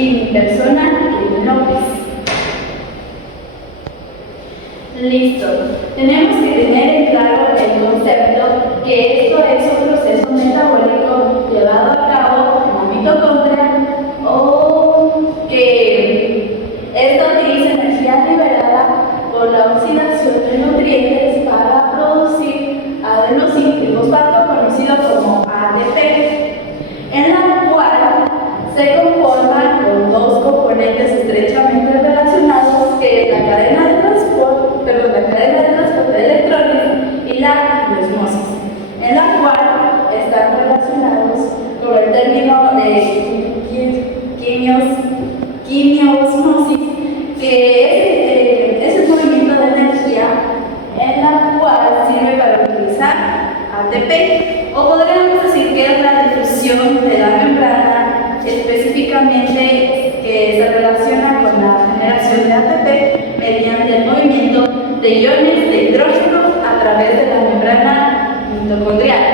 y mi persona, Kevin López. Listo. Tenemos que tener en claro el concepto que esto es un proceso metabólico llevado a cabo en la mitocondria o que esto utiliza energía liberada por la oxidación de nutrientes para producir adenosín-trifosfato conocido como ATP, en la cual se conforma con dos componentes estrechamente relacionados, que es la cadena de transporte de electrones y la quimiosmosis, en la cual están relacionados con el término de quimiosmosis, que es el movimiento de energía en la cual sirve para utilizar ATP, o podríamos decir que es la difusión de la membrana, específicamente que se relaciona con la generación de ATP mediante el movimiento de iones de hidrógeno a través de la membrana mitocondrial.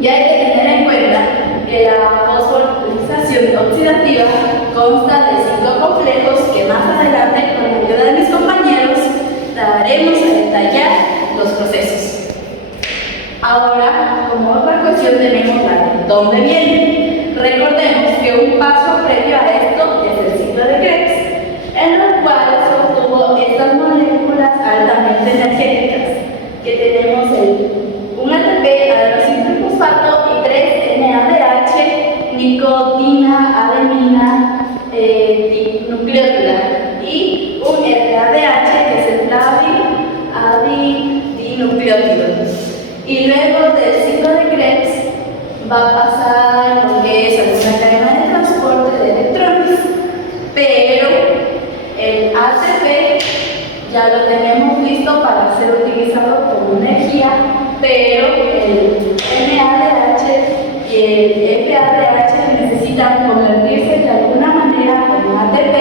Y hay que tener en cuenta que la fosforilización oxidativa consta de 5 complejos que más adelante, con la ayuda de mis compañeros, daremos a detallar los procesos. Ahora, como otra cuestión, tenemos la de dónde viene. Recordemos que un paso previo a esto es el ciclo de Krebs, en el cual se obtuvo estas moléculas altamente energéticas, que tenemos un ATP, adenosín-trifosfato, y 3 NADH, nicotina, adenina, nucleótida, y un FADH, que es el dinucleótido. Y luego del ciclo de Krebs va a pasar lo que es alguna cadena de transporte de electrones, pero el ATP ya lo tenemos listo para ser utilizado como energía, pero el NADH y el FADH necesitan convertirse de alguna manera en ATP,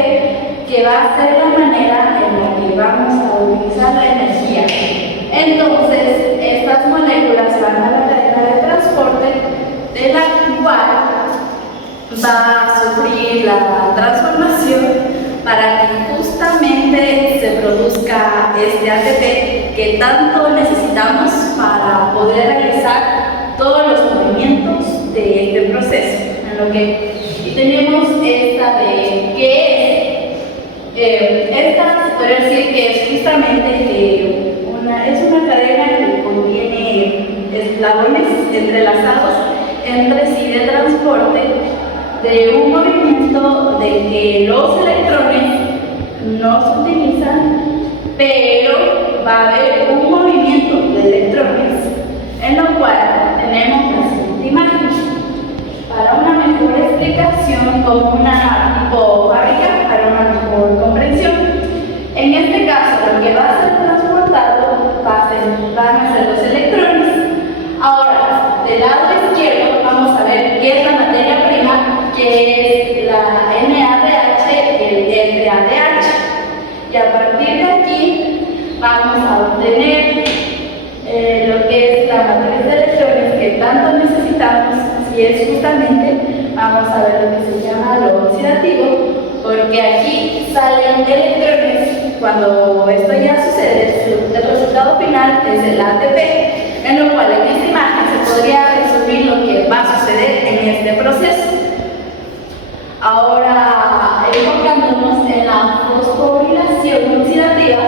que va a ser la manera en la que vamos a utilizar la energía. Entonces, estas moléculas van a la cadena de transporte, de la cual va a sufrir la transformación para que justamente se produzca este ATP que tanto necesitamos para poder realizar todos los movimientos de este proceso. En lo que tenemos esta de qué es, esta se puede decir que es justamente es una cadena que contiene eslabones entrelazados entre sí de transporte de un movimiento de que los electrones no se utilizan, pero va a haber un movimiento de electrones, en lo cual tenemos la siguiente imagen. Para una mejor explicación, como una tipo fábrica, para una mejor comprensión, en este caso lo que va a ser transportado van a ser los electrones. Ahora, del lado izquierdo vamos a ver qué es la materia prima, que es la NADH y el FADH. Y a partir de aquí vamos a obtener lo que es la matriz de electrones que tanto necesitamos, si es justamente, vamos a ver lo que se llama lo oxidativo, porque aquí salen electrones. Cuando esto ya sucede, el resultado final es el ATP, en lo cual en esta imagen se podría resumir lo que va a suceder en este proceso. Ahora, enfocándonos en la fosforilación oxidativa,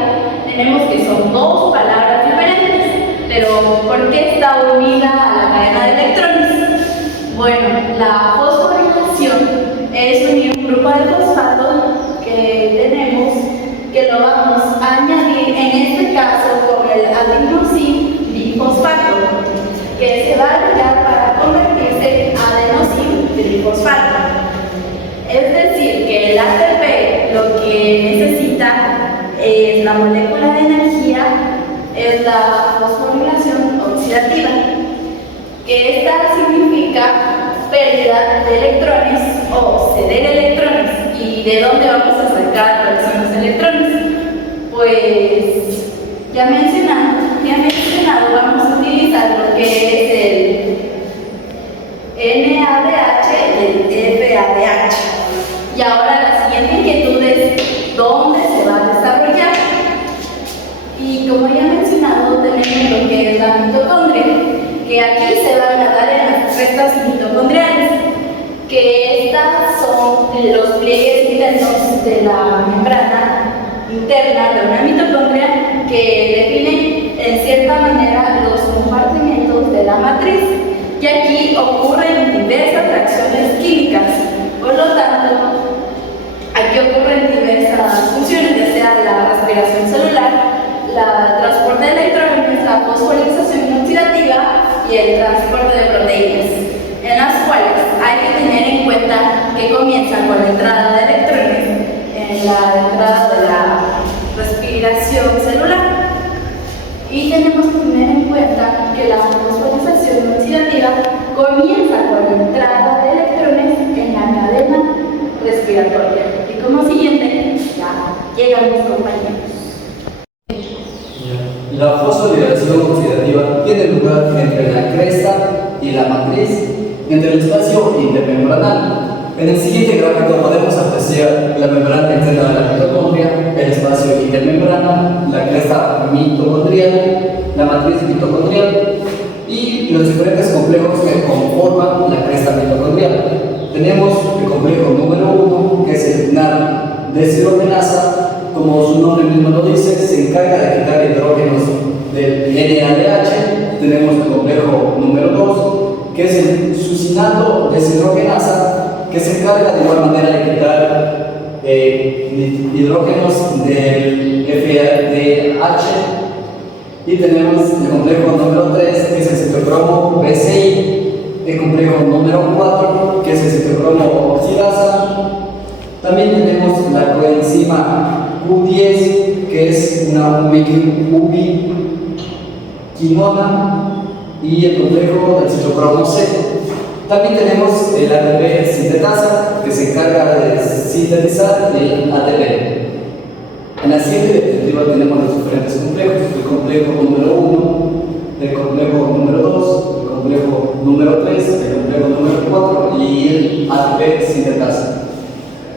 tenemos que son dos palabras diferentes, pero ¿por qué está unida a la cadena de electrones? Bueno, la fosforilación es unir un grupo de fosfato que tenemos, que lo vamos a añadir en este caso con el adenosin-trifosfato, que se va a ligar para convertirse en adenosin-trifosfato. Es decir, que el ATP lo que necesita es la molécula de energía, es la fosforilación oxidativa, que esta significa pérdida de electrones o ceder electrones. ¿Y de dónde vamos a sacar cuáles son los electrones? Pues ya mencionado, vamos a utilizar lo que es el NADH y el FADH. Y ahora se van a dar en las crestas mitocondriales, que estas son los pliegues internos de la membrana interna de una mitocondria que definen en cierta manera los compartimentos de la matriz, y aquí ocurren diversas reacciones químicas. Por lo tanto, aquí ocurren diversas funciones, ya sea la respiración celular, la transporte de electrones, la fosforilación oxidativa y el transporte de proteínas, en las cuales hay que tener en cuenta que comienzan con la entrada de electrones en la entrada de la respiración celular, y tenemos que tener en cuenta que la fosforilación oxidativa comienza con la entrada de electrones en la cadena respiratoria, y como siguiente ya llegan mis compañeros. La fosforilación oxidativa tiene lugar entre la cresta y la matriz, entre el espacio intermembranal. En el siguiente gráfico podemos apreciar la membrana interna de la mitocondria, el espacio intermembrana, la cresta mitocondrial, la matriz mitocondrial y los diferentes complejos que conforman la cresta mitocondrial. Tenemos el complejo número 1, que es el NAD deshidrogenasa. Como su nombre mismo lo dice, se encarga de quitar hidrógenos del NADH. Tenemos el complejo número 2, que es el succinato deshidrogenasa, que se encarga de igual manera de quitar hidrógenos del FADH. Y tenemos el complejo número 3, que es el citocromo BCI, el complejo número 4, que es el citocromo oxidasa. También tenemos la coenzima Q10, que es una ubiquinona, y el complejo del citocromo C. También tenemos el ATP sintetasa, que se encarga de sintetizar el ATP. En la siguiente diapositiva tenemos los diferentes complejos: el complejo número 1, el complejo número 2, el complejo número 3, el complejo número 4 y el ATP sintetasa.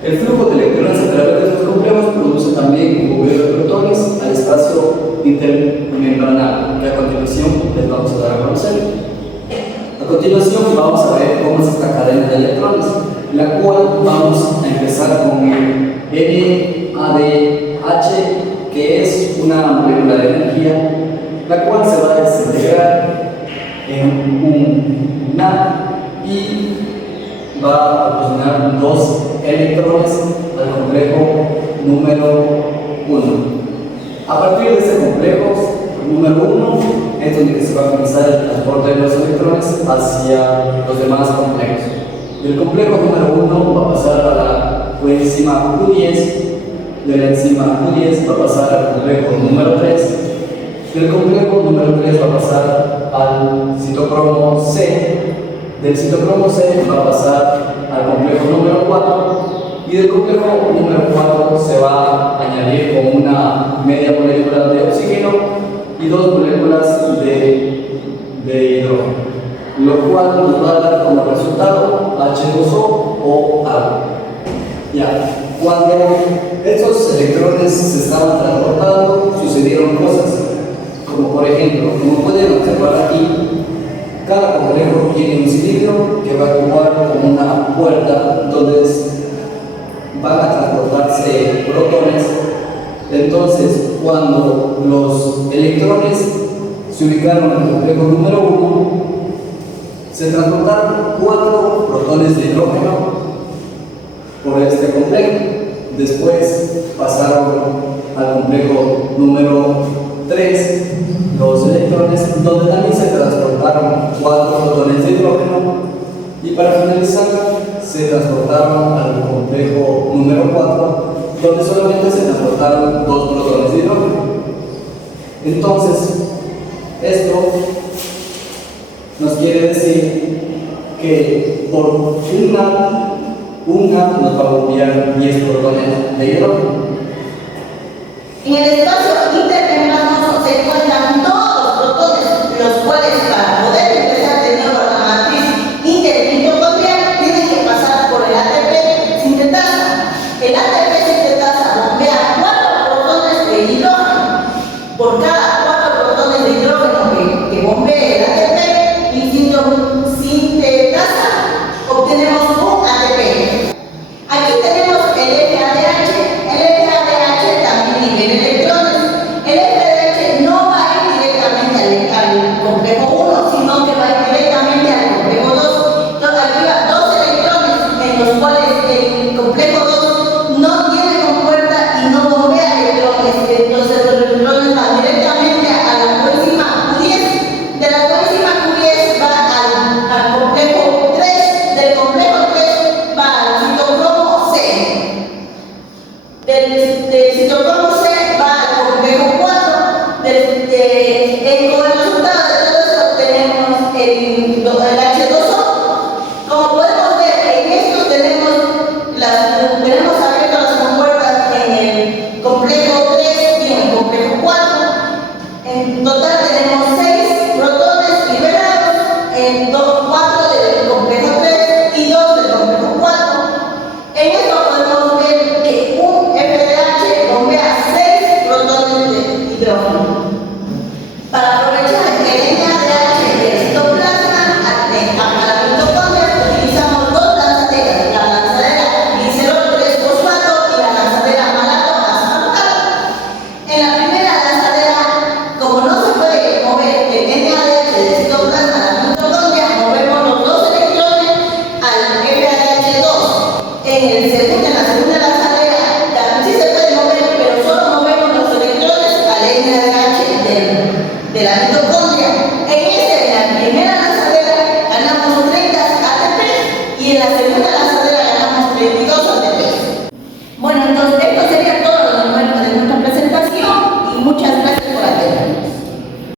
El flujo de electrones a través de estos complejos produce también un bombeo de protones al espacio intermembranal, que a continuación les vamos a dar a conocer. A continuación vamos a ver cómo es esta cadena de electrones, la cual vamos a empezar con el NADH, que es una molécula de energía, la cual se va a desintegrar en un NAD y va a proporcionar dos electrones al complejo número 1. A partir de este complejo número 1 es donde se va a comenzar el transporte de los electrones hacia los demás complejos. Del complejo número 1 va a pasar a la coenzima Q10, de la enzima Q10 va a pasar al complejo número 3, del complejo número 3 va a pasar al citocromo C, del citocromo C va a pasar al complejo número 4, y del complejo número 4 se va a añadir con una media molécula de oxígeno y dos moléculas de hidrógeno, lo cual nos va a dar como resultado H2O o agua. Ya, cuando estos electrones se estaban transportando, sucedieron cosas, como por ejemplo, como pueden observar aquí, cada complejo tiene un cilindro que va a actuar como una puerta donde van a transportarse protones. Entonces, cuando los electrones se ubicaron en el complejo número 1, se transportaron 4 protones de hidrógeno por este complejo. Después pasaron al complejo número 3 los electrones, donde también se transportaron 4 protones de hidrógeno, y para finalizar se transportaron al complejo número 4, donde solamente se transportaron 2 protones de hidrógeno. Entonces, esto nos quiere decir que por un NAD nos va a enviar 10 protones de hidrógeno. En el espacio intermembranoso se encuentran todos los protones, los cuales para poder ingresar de nuevo a la matriz intermitocondrial tienen que pasar por el ATP sintetasa. El ATP sintetasa bombea 4 protones de hidrógeno. Por cada 4 protones de hidrógeno que bombee el ATP, el el H2